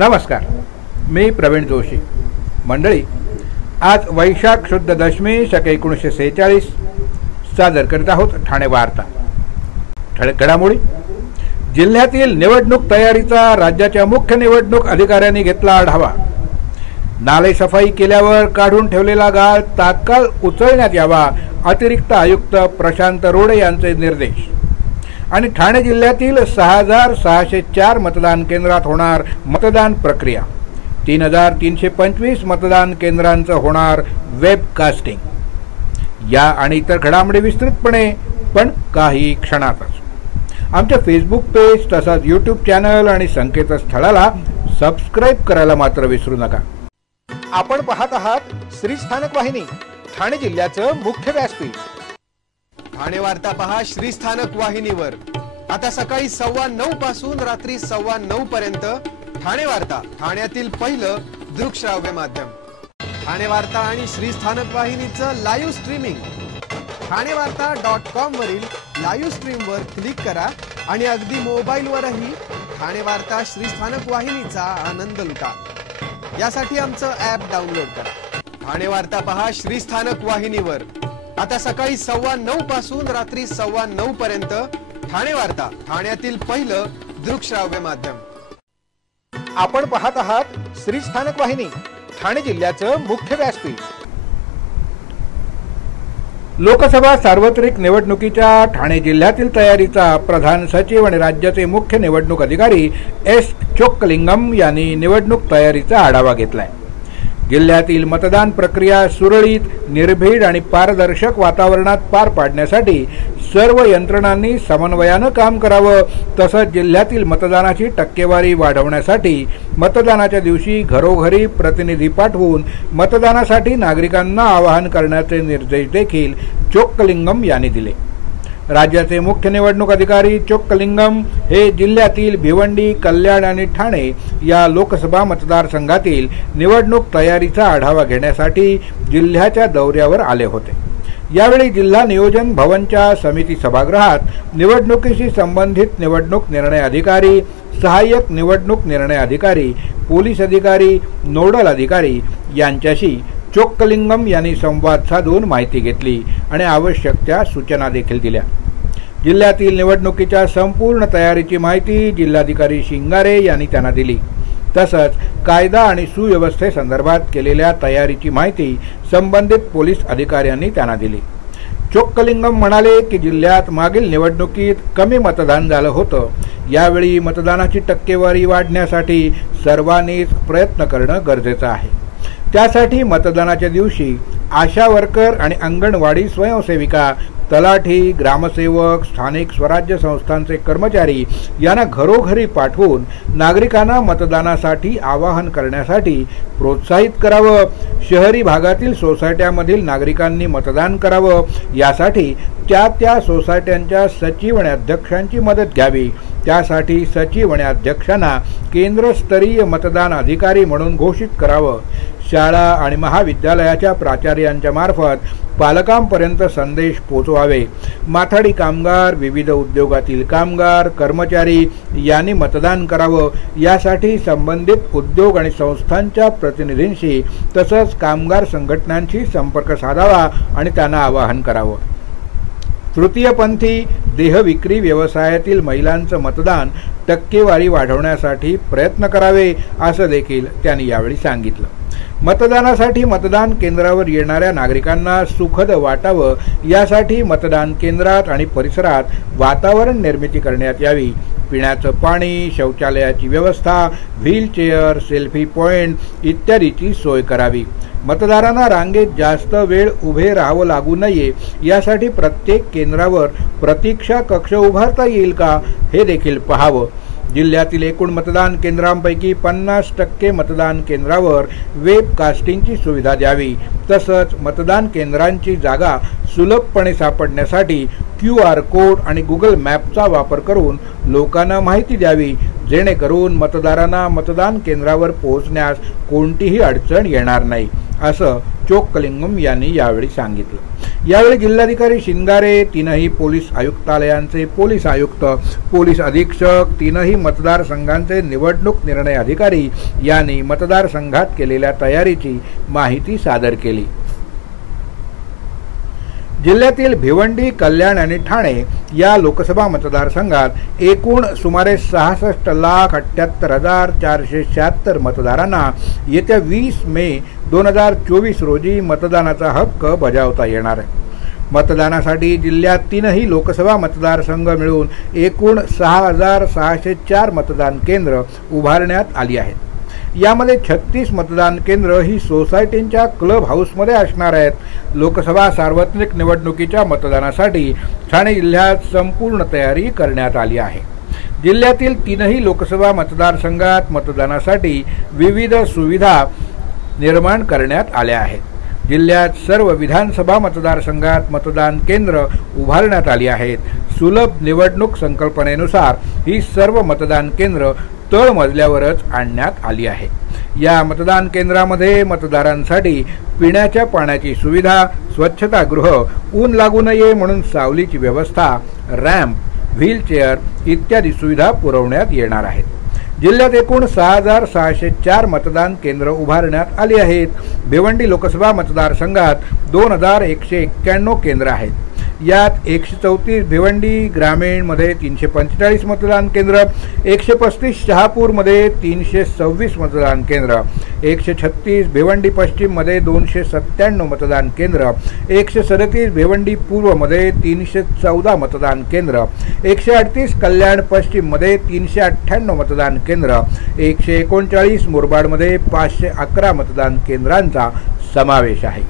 नमस्कार, मी प्रवीण जोशी. मंडळी, आज वैशाख शुद्ध दशमी शक 1946 सादर करीत आहोत ठाणे वार्ता. ठळक घडामोडी. जिल्ह्यातील निवडणूक तयारीचा राज्याच्या मुख्य निवडणूक अधिकाऱ्यांनी घेतला आढावा. नाले सफाई केल्यावर काढून ठेवलेला गाळ तात्काळ उचलण्यात यावा, अतिरिक्त आयुक्त प्रशांत रोडे यांचे निर्देश. आणि ठाणे जिल्ह्यातील 6,604 मतदान केंद्रात होणार मतदान प्रक्रिया. 3,325 मतदान केंद्रांचं होणार वेबकास्टिंग. या आणि इतर घडामोडी विस्तृतपणे, पण काही क्षणातच. आमच्या फेसबुक पेज तसंच यूट्यूब चॅनल आणि संकेतस्थळाला सबस्क्राईब करायला मात्र विसरू नका. आपण पाहत आहात श्री स्थानक वाहिनी, ठाणे जिल्ह्याचं मुख्य व्यासपीठ. ठाणे वार्ता पहा श्री स्थानक वाहिनीवर. आता सकाळी 9:15 पासून रात्री 9:15 पर्यंत ठाणे वार्ता, ठाण्यातील पहिलं दृकश्राव्य माध्यम. ठाणे वार्ता आणि श्री स्थानक वाहिनीचं लाईव्ह स्ट्रीमिंग ठाणेवार्ता.com वरील लाईव्ह स्ट्रीमवर क्लिक करा आणि अगदी मोबाईलवरही ठाणे वार्ता श्री स्थानक वाहिनीचा आनंद लुटा. यासाठी आमचं ॲप डाउनलोड करा. ठाणे वार्ता पहा श्री स्थानक वाहिनीवर. आता सकाळी 9:15 पासून रात्री 9:15 पर्यंत ठाणे वार्ता, ठाण्यातील पहिलं दृकश्राव्य माध्यम. आपण पाहत आहात श्री स्थानक वाहिनी, ठाणे जिल्ह्याचं मुख्य व्यासपीठ. लोकसभा सार्वत्रिक निवडणुकीच्या ठाणे जिल्ह्यातील तयारीचा प्रधान सचिव आणि राज्याचे मुख्य निवडणूक अधिकारी एस चोक्कलिंगम यांनी निवडणूक तयारीचा आढावा घेतलाय. जिल्ह्यातील मतदान प्रक्रिया सुरळीत, निर्भीड आणि पारदर्शक वातावरणात पार पाडण्यासाठी सर्व यंत्रणांनी समन्वयानं काम करावं. तसंच जिल्ह्यातील मतदानाची टक्केवारी वाढवण्यासाठी मतदानाच्या दिवशी घरोघरी प्रतिनिधी पाठवून मतदानासाठी नागरिकांना आवाहन करण्याचे निर्देश देखील चोक्कलिंगम यांनी दिले. राज्याचे मुख्य निवडणूक अधिकारी चोक्कलिंगम हे जिल्ह्यातील भिवंडी, कल्याण आणि ठाणे या लोकसभा मतदारसंघातील निवडणूक तयारीचा आढावा घेण्यासाठी जिल्ह्याच्या दौऱ्यावर आले होते. यावेळी जिल्हा नियोजन भवनच्या समिती सभागृहात निवडणुकीशी संबंधित निवडणूक निर्णय अधिकारी, सहाय्यक निवडणूक निर्णय अधिकारी, पोलीस अधिकारी, नोडल अधिकारी यांच्याशी चोक्कलिंगम यांनी संवाद साधून माहिती घेतली आणि आवश्यक त्या सूचना देखील दिल्या. जिल्ह्यातील निवडणुकीच्या संपूर्ण तयारीची माहिती जिल्हाधिकारी शिंगारे यांनी त्यांना दिली. तसंच कायदा आणि सुव्यवस्थेसंदर्भात केलेल्या तयारीची माहिती संबंधित पोलीस अधिकाऱ्यांनी त्यांना दिली. चोक्कलिंगम म्हणाले की जिल्ह्यात मागील निवडणुकीत कमी मतदान झालं होतं. यावेळी मतदानाची टक्केवारी वाढण्यासाठी सर्वांनीच प्रयत्न करणं गरजेचं आहे. त्यासाठी मतदानाच्या दिवशी आशा वर्कर आणि अंगणवाडी स्वयंसेविका, तलाठी, ग्रामसेवक, स्थानिक स्वराज्य संस्थांचे कर्मचारी यांना घरोघरी पाठवून नागरिकांना मतदानासाठी आवाहन करण्यासाठी प्रोत्साहित करावं. शहरी भागातील सोसायट्यामधील नागरिकांनी मतदान करावं. यासाठी त्या सोसायट्यांच्या सचिव आणि अध्यक्षांची मदत घ्यावी. त्यासाठी सचिव आणि अध्यक्षांना केंद्रस्तरीय मतदान अधिकारी म्हणून घोषित करावं. शाळा आणि महाविद्यालयाच्या प्राचार्यांच्या मार्फत पालकांपर्यंत संदेश पोहोचवावे. माथाडी कामगार, विविध उद्योगातील कामगार, कर्मचारी यांनी मतदान करावं. यासाठी संबंधित उद्योग आणि संस्थांच्या प्रतिनिधींशी तसंच कामगार संघटनांशी संपर्क साधावा आणि त्यांना आवाहन करावं. तृतीयपंथी देहविक्री व्यवसायातील महिलांचं मतदान टक्केवारी वाढवण्यासाठी प्रयत्न करावे, असं देखील त्यांनी यावेळी सांगितलं. मतदानासाठी मतदान केंद्रावर येणाऱ्या नागरिकांना सुखद वाटावं, यासाठी मतदान केंद्रात आणि परिसरात वातावरण निर्मिती करण्यात यावी. पिण्याचं पाणी, शौचालयाची व्यवस्था, व्हीलचेअर, सेल्फी पॉइंट इत्यादीची सोय करावी. मतदारांना रांगेत जास्त वेळ उभे राहावं लागू नये, यासाठी प्रत्येक केंद्रावर प्रतीक्षा कक्ष उभारता येईल का, हे देखील पाहावं. जिल्ह्यातील एकूण मतदान केंद्रांपैकी 50% मतदान केंद्रावर वेबकास्टिंगची सुविधा द्यावी. तसंच मतदान केंद्रांची जागा सुलभपणे सापडण्यासाठी QR कोड आणि गुगल मॅपचा वापर करून लोकांना माहिती द्यावी, जेणेकरून मतदारांना मतदान केंद्रावर पोहोचण्यास कोणतीही अडचण येणार नाही, असं चोक्कलिंगम यांनी यावेळी सांगितलं. यावेळी जिल्हाधिकारी शिंगारे, तीनही पोलीस आयुक्तालयांचे पोलीस आयुक्त, पोलीस अधीक्षक, तीनही मतदारसंघांचे निवडणूक निर्णय अधिकारी यांनी मतदारसंघात केलेल्या तयारीची माहिती सादर केली. जिल्ह्यातील भिवंडी, कल्याण आणि ठाणे या लोकसभा मतदारसंघात एकूण सुमारे 66,78,476 मतदारांना येत्या 20 मे 2024 रोजी मतदानाचा हक्क बजावता येणार आहे. मतदानासाठी जिल्ह्यात तीनही लोकसभा मतदारसंघ मिळून एकूण 6,604 मतदान केंद्र उभारण्यात आली आहेत. यामध्ये 36 मतदान केंद्र ही सोसायटींच्या क्लब हाऊसमध्ये असणार आहेत. लोकसभा सार्वत्रिक निवडणुकीच्या मतदानासाठी ठाणे जिल्ह्यात संपूर्ण तयारी करण्यात आली आहे. जिल्ह्यातील तीनही लोकसभा मतदारसंघात मतदानासाठी विविध सुविधा निर्माण करण्यात आल्या आहेत. जिल्ह्यात सर्व विधानसभा मतदारसंघात मतदान केंद्र उभारण्यात आली आहेत. सुलभ निवडणूक संकल्पनेनुसार ही सर्व मतदान केंद्र तळमजल्यावरच आणण्यात आली आहे. या मतदान केंद्रामध्ये मतदारांसाठी पिण्याच्या पाण्याची सुविधा, स्वच्छतागृह, ऊन लागू नये म्हणून सावलीची व्यवस्था, रॅम्प, व्हीलचेअर इत्यादी सुविधा पुरवण्यात येणार आहेत. जिल्ह्यात एकूण 6,604 मतदान केंद्र उभारण्यात आली आहेत. भिवंडी लोकसभा मतदारसंघात 2,191 केंद्र आहेत. यात 134 भिवंडी ग्रामीणमध्ये 345 मतदान केंद्र, 135 शहापूरमध्ये 326 मतदान केंद्र, 136 भिवंडी पश्चिममध्ये 297 मतदान केंद्र, 137 भिवंडी पूर्वमध्ये 314 मतदान केंद्र, 138 कल्याण पश्चिममध्ये 398 मतदान केंद्र, 139 मुरबाडमध्ये 511 मतदान केंद्रांचा समावेश आहे.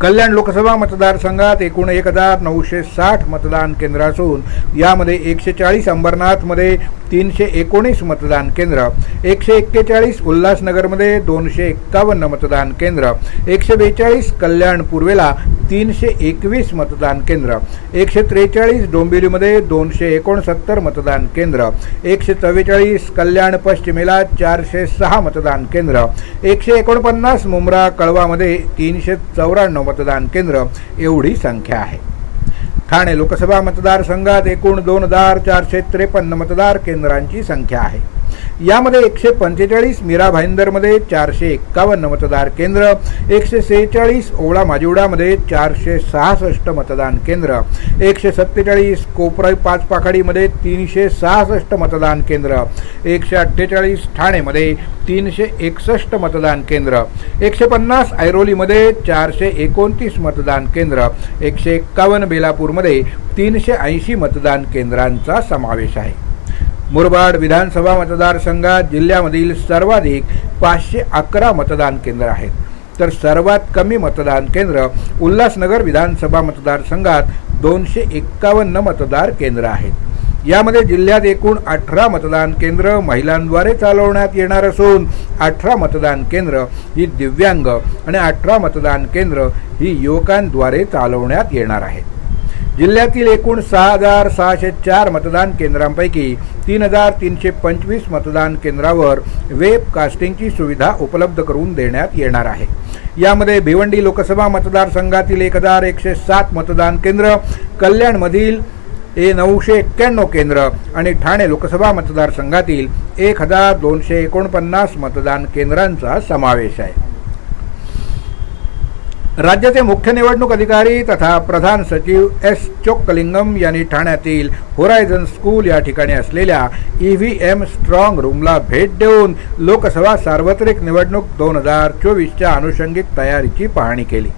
कल्याण लोकसभा मतदारसंघात एकूण 1,960 मतदान केंद्र असून यामध्ये 140 अंबरनाथमध्ये 319 मतदान केंद्र, 141 उल्हासनगरमध्ये 251 मतदान केंद्र, 142 कल्याण पूर्वेला 321 मतदान केंद्र, 143 डोंबिवलीमध्ये 269 मतदान केंद्र, 144 कल्याण पश्चिमेला 406 मतदान केंद्र, 149 मुंब्रा कळवामध्ये 394 मतदान केंद्र एवढी संख्या आहे. ठाणे लोकसभा मतदारसंघात एकूण 2,453 मतदार केंद्रांची संख्या आहे. यामध्ये 145 मीरा भाईंदरमध्ये 451 मतदार केंद्र, 146 ओवळा माजिवडामध्ये 466 मतदान केंद्र, 147 कोपराई पाचपाखाडीमध्ये 366 मतदान केंद्र, 148 ठाणेमध्ये 361 मतदान केंद्र, 150 ऐरोलीमध्ये 429 मतदान केंद्र, 151 बेलापूरमध्ये 380 मतदान केंद्रांचा समावेश आहे. मुरबाड विधानसभा मतदारसंघात जिल्ह्यामधील सर्वाधिक 511 मतदान केंद्र आहेत, तर सर्वात कमी मतदान केंद्र उल्हासनगर विधानसभा मतदारसंघात 251 मतदार केंद्र आहेत. यामध्ये जिल्ह्यात एकूण 18 मतदान केंद्र महिलांद्वारे चालवण्यात येणार असून 18 मतदान केंद्र ही दिव्यांग आणि 18 मतदान केंद्र ही युवकांद्वारे चालवण्यात येणार आहेत. जिल्ह्यातील एकूण 6,604 मतदान केंद्रांपैकी 3,325 मतदान केंद्रावर वेब कास्टिंगची सुविधा उपलब्ध करून देण्यात येणार आहे. यामध्ये भिवंडी लोकसभा मतदारसंघातील 1,107 मतदान केंद्र, कल्याणमधील 991 केंद्र आणि ठाणे लोकसभा मतदारसंघातील 1,249 मतदान केंद्रांचा समावेश आहे. राज्याचे मुख्य निवडणूक अधिकारी तथा प्रधान सचिव एस चोक्कलिंगम यांनी ठाण्यातील होरायझन स्कूल या ठिकाणी असलेल्या EVM स्ट्रॉंग रूमला भेट देऊन लोकसभा सार्वत्रिक निवडणूक 2024च्या अनुषंगिक तयारीची पाहणी केली.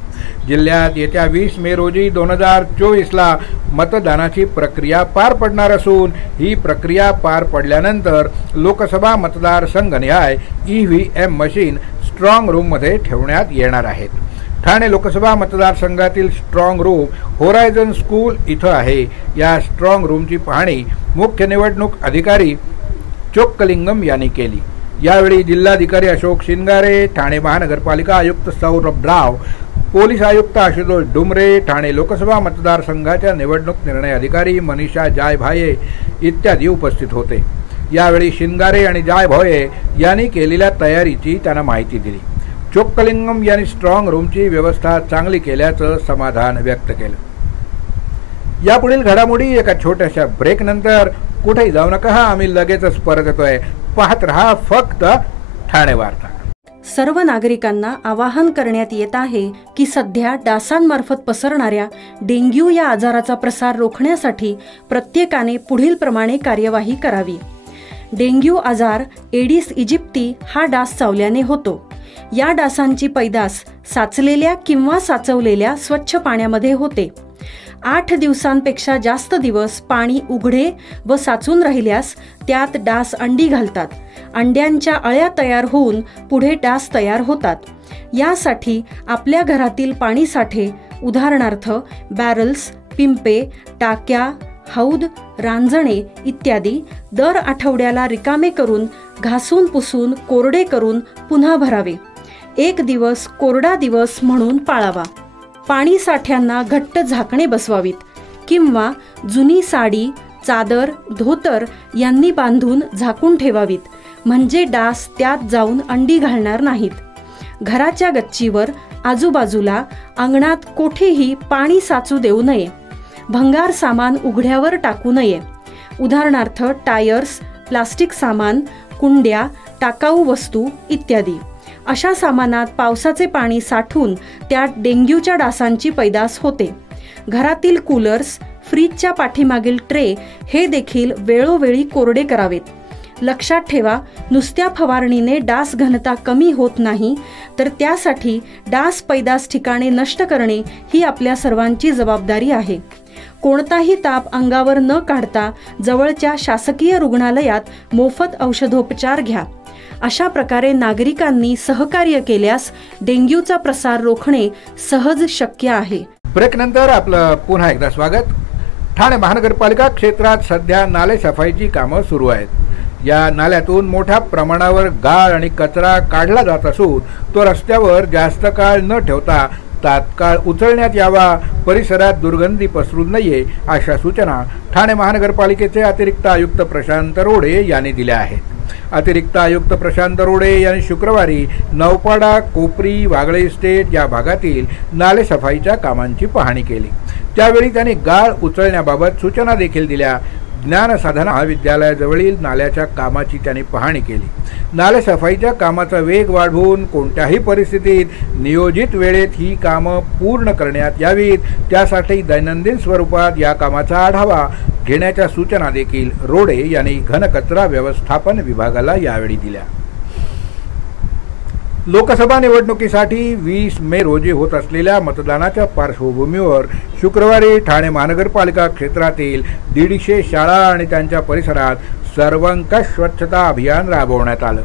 जिल्ह्यात येत्या 20 मे रोजी 2024ला मतदानाची प्रक्रिया पार पडणार असून ही प्रक्रिया पार पडल्यानंतर लोकसभा मतदारसंघनिहाय EVM मशीन स्ट्रॉंग रूममध्ये ठेवण्यात येणार आहेत. ठाणे लोकसभा मतदारसंघातील स्ट्रॉंग रूम होरायझन स्कूल इथं आहे. या स्ट्रॉंग रूमची पाहणी मुख्य निवडणूक अधिकारी चोक्कलिंगम यांनी केली. यावेळी जिल्हाधिकारी अशोक शिंगारे, ठाणे महानगरपालिका आयुक्त सौरभ राव, पोलीस आयुक्त आशुतोष डुमरे, ठाणे लोकसभा मतदारसंघाच्या निवडणूक निर्णय अधिकारी मनीषा जायभाये इत्यादी उपस्थित होते. यावेळी शिंगारे आणि जायभाये यांनी केलेल्या तयारीची त्यांना माहिती दिली. चोक्कलिंगम यांनी स्ट्रॉंग रूमची व्यवस्था चांगली केल्याचं समाधान व्यक्त केलं. यापुढील घडामोडी एका छोट्याशा ब्रेक नंतर. कुठेही जाऊ नका, आम्ही लगेचच परत येतोय. पाहत रहा फक्त ठाणे वार्ता. सर्व नागरिकांना आवाहन करण्यात येत आहे की सध्या डासांमार्फत पसरणाऱ्या डेंग्यू या आजाराचा प्रसार रोखण्यासाठी प्रत्येकाने पुढील प्रमाणे कार्यवाही करावी. डेंग्यू आजार एडिस इजिप्ती हा डास चावल्याने होतो. या डासांची पैदास साचलेल्या किंवा साचवलेल्या स्वच्छ पाण्यामध्ये होते. 8 दिवसांपेक्षा जास्त दिवस पाणी उघडे व साचून राहिल्यास त्यात डास अंडी घालतात. अंड्यांच्या अळ्या तयार होऊन पुढे डास तयार होतात. यासाठी आपल्या घरातील पाणी साठे, उदाहरणार्थ बॅरल्स, पिंपे, टाक्या, हौद, रांजणे इत्यादी दर आठवड्याला रिकामे करून घासून पुसून कोरडे करून पुन्हा भरावे. 1 दिवस कोरडा दिवस म्हणून पाळावा. पाणी साठ्यांना घट्ट झाकणे बसवावीत किंवा जुनी साडी, चादर, धोतर यांनी बांधून झाकून ठेवावीत, म्हणजे डास त्यात जाऊन अंडी घालणार नाहीत. घराच्या गच्चीवर, आजूबाजूला, अंगणात कोठेही पाणी साचू देऊ नये. भंगार सामान उघड्यावर टाकू नये. उदाहरणार्थ टायर्स, प्लास्टिक सामान, कुंड्या, टाकाऊ वस्तू इत्यादी. अशा सामानात पावसाचे पाणी साठून त्यात डेंग्यूच्या डासांची पैदास होते. घरातील कूलर्स, फ्रीजच्या पाठीमागील ट्रे हे देखील वेळोवेळी कोरडे करावेत. लक्षात ठेवा, नुसत्या फवारणीने डास घनता कमी होत नाही, तर त्यासाठी डास पैदास ठिकाणे नष्ट करणे ही आपल्या सर्वांची जबाबदारी आहे. कोणताही ताप अंगावर न काढता जवळच्या शासकीय रुग्णालयात मोफत औषधोपचार घ्या. अशा प्रकारे नागरिकांनी सहकार्य केल्यास डेंग्यूचा प्रसार रोखणे सहज शक्य आहे. ब्रेक नंतर आपलं पुन्हा एकदा स्वागत. ठाणे महानगरपालिका क्षेत्रात सध्या नाले सफाईची कामं सुरू आहेत. या नाल्यातून मोठ्या प्रमाणावर गाळ आणि कचरा काढला जात असून तो रस्त्यावर जास्त काळ न ठेवता तात्काळ उचलण्यात यावा. परिसरात दुर्गंधी पसरू नये अशा सूचना ठाणे महानगरपालिकेचे अतिरिक्त आयुक्त प्रशांत रोडे यांनी दिल्या आहेत. अतिरिक्त आयुक्त प्रशांत रोडे यांनी शुक्रवारी नौपाडा, कोपरी, वागळे इस्टेट या भागातील नाले सफाईच्या कामांची पाहणी केली. त्यावेळी त्यांनी गाळ उचलण्याबाबत सूचना देखील दिल्या. ज्ञानसाधना महाविद्यालयाजवळील नाल्याच्या कामाची त्यांनी पाहणी केली. नाले सफाईच्या कामाचा वेग वाढवून कोणत्याही परिस्थितीत नियोजित वेळेत ही कामं पूर्ण करण्यात यावीत. त्यासाठी दैनंदिन स्वरूपात या कामाचा आढावा घेण्याच्या सूचना देखील रोडे यांनी घनकचरा व्यवस्थापन विभागाला यावेळी दिल्या. लोकसभा निवडणुकीसाठी 20 मे रोजी होत असलेल्या मतदानाच्या पार्श्वभूमीवर शुक्रवारी ठाणे महानगरपालिका क्षेत्रातील 150 शाळा आणि त्यांच्या परिसरात सर्वंकष स्वच्छता अभियान राबवण्यात आलं.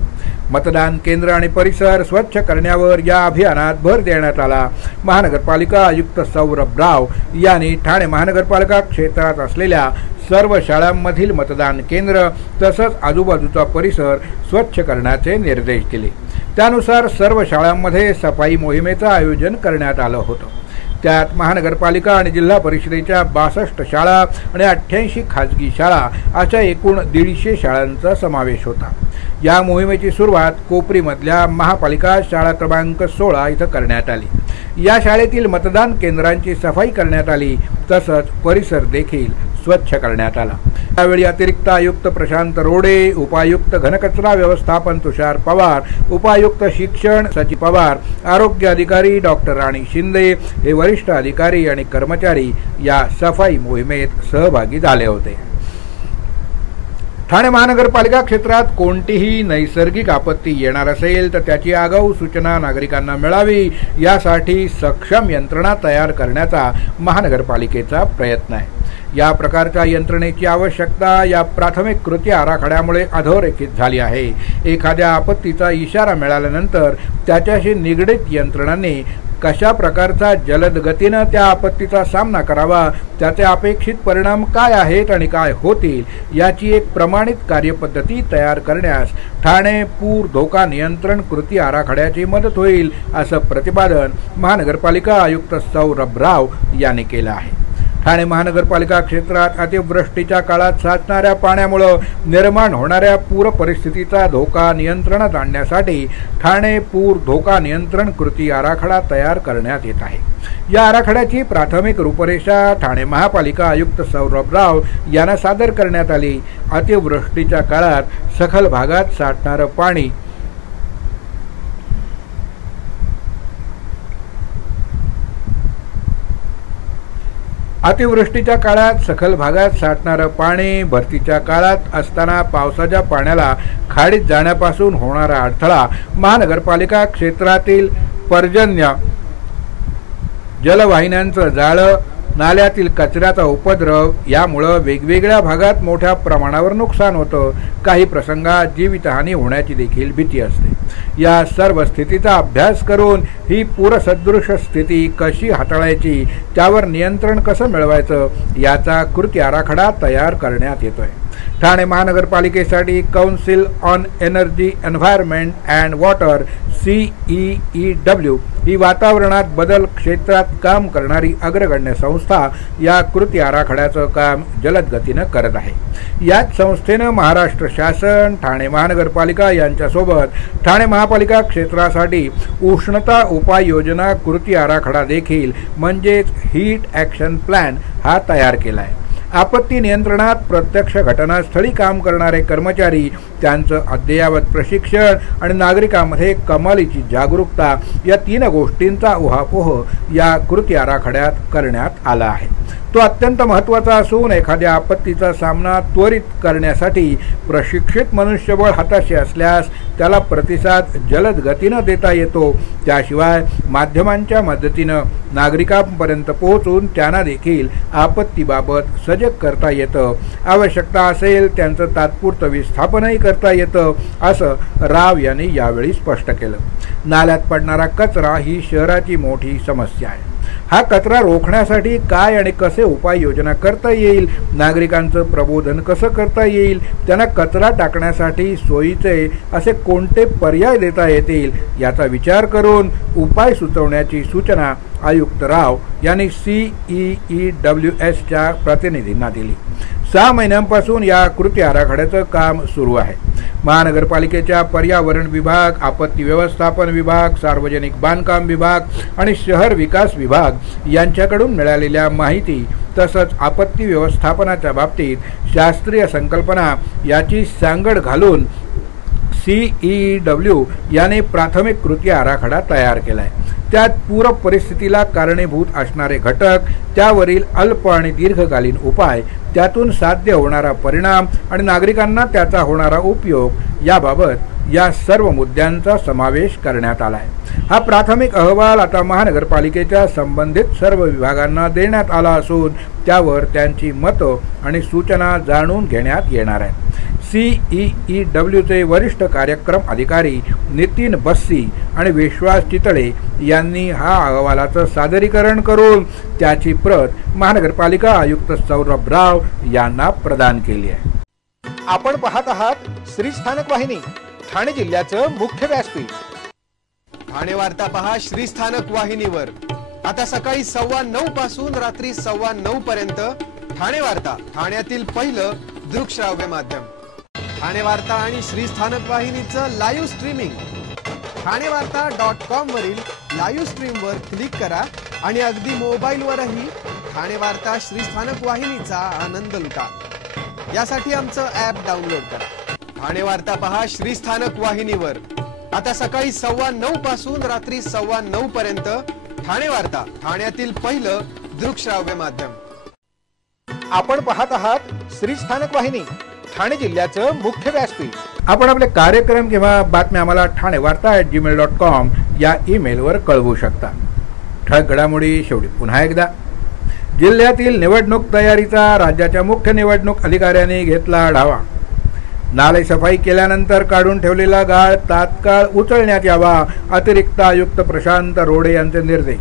मतदान केंद्र आणि परिसर स्वच्छ करण्यावर या अभियानात भर देण्यात आला. महानगरपालिका आयुक्त सौरभ राव यांनी ठाणे महानगरपालिका क्षेत्रात असलेल्या सर्व शाळांमधील मतदान केंद्र तसंच आजूबाजूचा परिसर स्वच्छ करण्याचे निर्देश दिले. त्यानुसार सर्व शाळांमध्ये सफाई मोहिमेचं आयोजन करण्यात आलं होतं. त्यात महानगरपालिका आणि जिल्हा परिषदेच्या 62 शाळा आणि 88 खाजगी शाळा अशा एकूण 150 शाळांचा समावेश होता. या मोहिमेची सुरुवात कोपरीमधल्या महापालिका शाळा क्रमांक 16 इथं करण्यात आली. या शाळेतील मतदान केंद्रांची सफाई करण्यात आली तसंच परिसर देखील स्वच्छ करण्यात आला. यावेळी अतिरिक्त आयुक्त प्रशांत रोडे, उपायुक्त घनकचरा व्यवस्थापन तुषार पवार, उपायुक्त शिक्षण सचिन पवार, आरोग्य अधिकारी डॉक्टर राणी शिंदे हे वरिष्ठ अधिकारी आणि कर्मचारी या सफाई मोहिमेत सहभागी झाले होते. ठाणे महानगरपालिका क्षेत्रात कोणतीही नैसर्गिक आपत्ती येणार असेल तर त्याची आगाऊ सूचना नागरिकांना मिळावी यासाठी सक्षम यंत्रणा तयार करण्याचा महानगरपालिकेचा प्रयत्न आहे. या प्रकारच्या यंत्रणेची आवश्यकता या प्राथमिक कृती आराखड्यामुळे अधोरेखित झाली आहे. एखाद्या आपत्तीचा इशारा मिळाल्यानंतर त्याच्याशी निगडीत यंत्रणांनी कशा प्रकारचा जलद गतीनं त्या आपत्तीचा सामना करावा, त्याचे अपेक्षित परिणाम काय आहेत आणि काय होतील याची एक प्रमाणित कार्यपद्धती तयार करण्यास ठाणे पूर धोका नियंत्रण कृती आराखड्याची मदत होईल असं प्रतिपादन महानगरपालिका आयुक्त सौरभ राव यांनी केलं आहे. ठाणे महानगरपालिका क्षेत्रात अतिवृष्टीच्या काळात साचणाऱ्या पाण्यामुळे निर्माण होणाऱ्या पूर परिस्थितीचा धोका नियंत्रणात आणण्यासाठी ठाणे पूर धोका नियंत्रण कृती आराखडा तयार करण्यात येत आहे। या आराखड्याची प्राथमिक रूपरेषा ठाणे महापालिका आयुक्त सौरभ राव यांना सादर करण्यात आली। अतिवृष्टीच्या काळात सखल भागात साठणारं पाणी अतिवृष्टीच्या काळात सखल भागात साठणारं पाणी, भरतीच्या काळात असताना पावसाच्या पाण्याला खाडीत जाण्यापासून होणारा अडथळा, महानगरपालिका क्षेत्रातील पर्जन्य जलवाहिन्यांचं जाळं, नाल्यातील कचऱ्याचा उपद्रव यामुळे वेगवेगळ्या भागात मोठ्या प्रमाणावर नुकसान होतं। काही प्रसंगात जीवितहानी होण्याची देखील भीती असते। या सर्व स्थितीचा अभ्यास करून ही पूरसदृश स्थिती कशी हाताळायची, त्यावर नियंत्रण कसं मिळवायचं याचा कृती आराखडा तयार करण्यात येतोय। ठाणे महानगरपालिकेसाठी council on energy environment and water CEEW ही वातावरणात बदल क्षेत्रात काम करणारी अग्रगण्य संस्था या कृती आराखड्याचं काम जलद गतीनं करत आहे। याच संस्थेनं महाराष्ट्र शासन, ठाणे महानगरपालिका यांच्यासोबत ठाणे महापालिका क्षेत्रासाठी उष्णता उपाययोजना कृती आराखडा देखील म्हणजेच हीट ॲक्शन प्लॅन हा तयार केला आहे। आपत्ती नियंत्रणात प्रत्यक्ष घटनास्थळी काम करणारे कर्मचारी, त्यांचं अद्ययावत प्रशिक्षण आणि नागरिकांमध्ये कमालीची जागरूकता या 3 गोष्टींचा उहापोह या कृती आराखड्यात करण्यात आला आहे। तो अत्यंत महत्त्वाचा असून एखाद्या आपत्तीचा सामना त्वरित करण्यासाठी प्रशिक्षित मनुष्यबळ हाताशी असल्यास त्याला प्रतिसाद जलद गतीनं देता येतो। त्याशिवाय माध्यमांच्या मदतीनं नागरिकांपर्यंत पोहोचून त्यांना देखील आपत्तीबाबत सजग करता येतं। आवश्यकता असेल त्यांचं तात्पुरतं विस्थापनही करता येतं, असं राव यांनी यावेळी स्पष्ट केलं। नाल्यात पडणारा कचरा ही शहराची मोठी समस्या आहे। हा कचरा रोखण्यासाठी काय आणि कसे उपाययोजना करता येईल, नागरिकांचं प्रबोधन कसं करता येईल, त्यांना कचरा टाकण्यासाठी सोयीचे असे कोणते पर्याय देता येतील याचा विचार करून उपाय सुचवण्याची सूचना आयुक्त राव यांनी CEEWSच्या प्रतिनिधींना दिली। 6 महिन्यांपासून या कृती आराखड्याचं काम सुरू आहे। महानगरपालिकेच्या पर्यावरण विभाग, आपत्ती व्यवस्थापन विभाग, सार्वजनिक बांधकाम विभाग आणि शहर विकास विभाग यांच्याकडून मिळालेल्या माहिती तसंच आपत्ती व्यवस्थापनाच्या बाबतीत शास्त्रीय संकल्पना याची सांगड घालून CEEW याने प्राथमिक कृती आराखडा तयार केलाय। त्यात पूर परिस्थितीला कारणीभूत असणारे घटक, त्यावरील अल्प आणि दीर्घकालीन उपाय, त्यातून साध्य होणारा परिणाम आणि नागरिकांना त्याचा होणारा उपयोग याबाबत या सर्व मुद्द्यांचा समावेश करण्यात आलाय। हा प्राथमिक अहवाल आता महानगरपालिकेच्या संबंधित सर्व विभागांना देण्यात आला असून त्यावर त्यांची मतं आणि सूचना जाणून घेण्यात येणार आहेत। CEEWचे वरिष्ठ कार्यक्रम अधिकारी नितीन बस्सी आणि विश्वास चितळे यांनी हा अहवालाचं सादरीकरण करून त्याची प्रत महानगरपालिका आयुक्त सौरभ राव यांना प्रदान केली आहे। आपण पाहत आहात श्री स्थानक वाहिनी, ठाणे जिल्ह्याचं मुख्य व्यासपीठ। ठाणे वार्ता पहा श्री स्थानक वाहिनीवर आता सकाळी 9:15 पासून रात्री 9:15 पर्यंत ठाणे वार्ता, ठाण्यातील पहिलं दृकश्राव्य माध्यम। ठाणे वार्ता आणि श्री स्थानक वाहिनीचं लाईव्ह स्ट्रीमिंग ठाणेवार्ता.com वरील लाईव्ह स्ट्रीमवर क्लिक करा आणि अगदी मोबाईलवरही ठाणे वार्ता श्री स्थानक वाहिनीचा आनंद लुटा। यासाठी आमचं ॲप डाउनलोड करा। ठाणे वार्ता पहा श्री स्थानक वाहिनीवर आता सकाळी 9:15 पासून रात्री 9:15 पर्यंत ठाणे वार्ता, ठाण्यातील पहिलं दृकश्राव्य माध्यम। आपण पाहत आहात श्री स्थानक वाहिनी, ठाणे जिल्ह्याचं मुख्य व्यासपीठ। आपण आपले कार्यक्रम किंवा बातम्या आम्हाला ठाणेवार्ता@gmail.com या ईमेलवर कळवू शकता। ठळक घडामोडी शेवटी पुन्हा एकदा, जिल्ह्यातील निवडणूक तयारीचा राज्याच्या मुख्य निवडणूक अधिकाऱ्यांनी घेतला आढावा। नाले सफाई केल्यानंतर काढून ठेवलेला गाळ तात्काळ उचलण्यात यावा, अतिरिक्त आयुक्त प्रशांत रोडे यांचे निर्देश।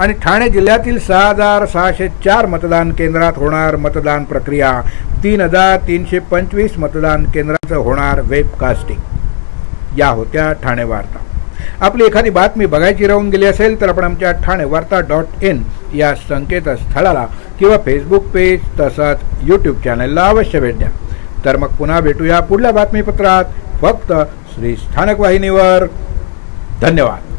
आणि ठाणे जिल्ह्यातील 6,604 मतदान केंद्रात होणार मतदान प्रक्रिया, 3,325 मतदान केंद्रांचं होणार वेबकास्टिंग। या होत्या ठाणे वार्ता। आपली एखादी बातमी बघायची राहून गेली असेल तर आपण आमच्या ठाणेवार्ता.in या संकेतस्थळाला किंवा फेसबुक पेज तसंच यूट्यूब चॅनलला अवश्य भेट द्या. तर मग पुन्हा भेटूया पुढल्या बातमीपत्रात, फक्त श्री स्थानक वाहिनीवर. धन्यवाद.